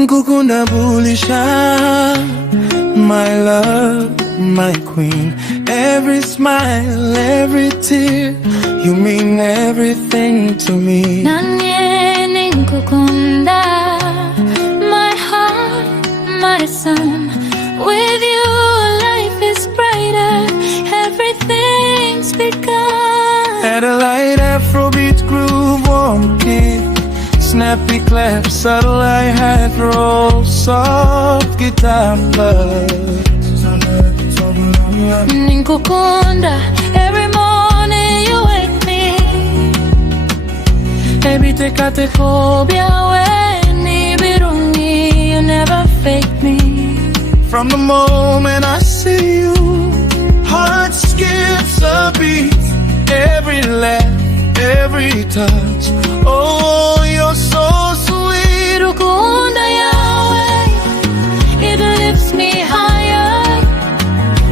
Nkukunda Buli Shaaha, my love, my queen. Every smile, every tear, you mean everything to me. Nanye Nkukunda, my heart, my sun. With you life is brighter, everything's begun. At a light Afrobeat groove, warm kick, snappy clap, subtle hi-hat roll, soft guitar buzz. Nkukunda, every morning you wake me. Every teko byawe ni birungi, you never fake me. From the moment I see you, heart skips a beat. Every laugh, every touch, oh, you're so sweet. Nkukunda yawe, it lifts me higher.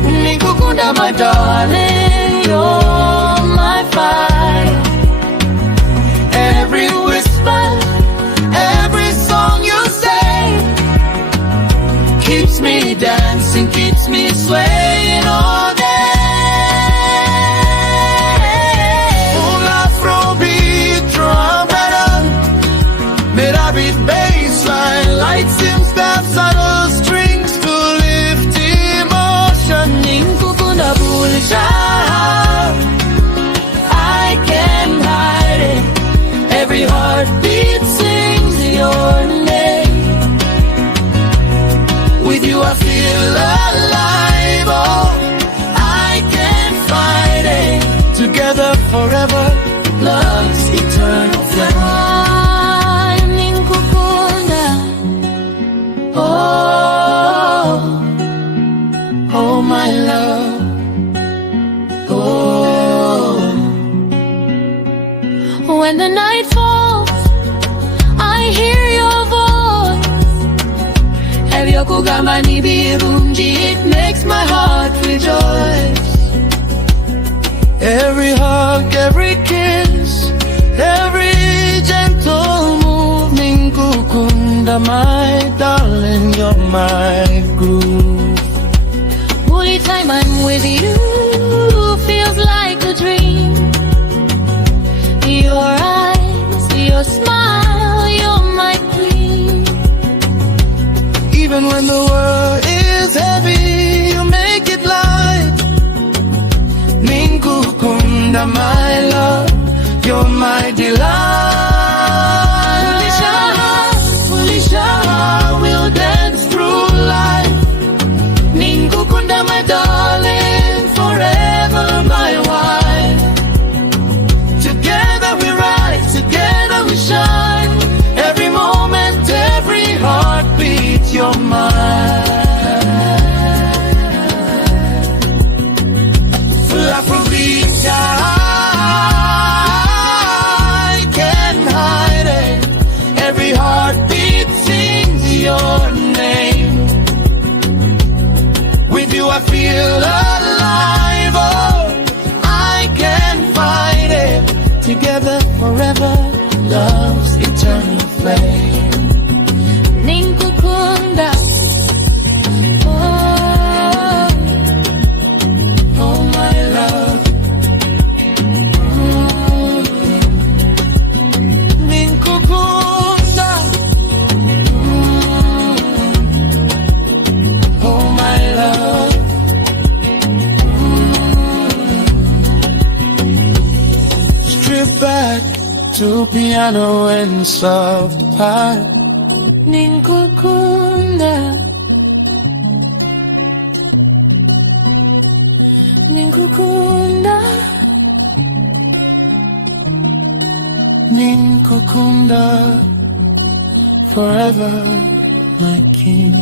Nkukunda, My darling, you're my fire. every whisper, every song you say keeps me dancing, keeps me swaying all day. Afrobeat, drum better, melodies, bassline, light seems that subtle strings to lift emotion. Nkukunda Buli Shaaha, I can't hide it. every heartbeat sings your name. With you I feel alive, oh, I can't fight it. Together forever, love's eternal flame. Nkukunda, Oh, oh my love, oh. when the night falls, I hear your voice. Ebyokugamba ni birungi, it makes my heart rejoice. Every hug, every kiss, every gentle move. Nkukunda, my darling, you're my groove. Only time I'm with you feels like a dream. Your eyes, your smile, you're my queen. Even when the world is heavy, you make it light. Nkukunda, my love, you're my delight. Buli Shaaha, Buli Shaaha, we'll dance through life. Nkukunda, my darling, Forever my wife. Together we rise, together we shine. Every moment, every heartbeat, you're mine. Afrobeat, I can't hide it. Every heartbeat sings your name. With you I feel alive, oh, I can't fight it. Together forever, love's eternal flame. Nkukunda, oh, Oh my love, Nkukunda, oh my love. Strip back to piano and soft pie. Nkukunda, Nkukunda, Nkukunda, forever my king.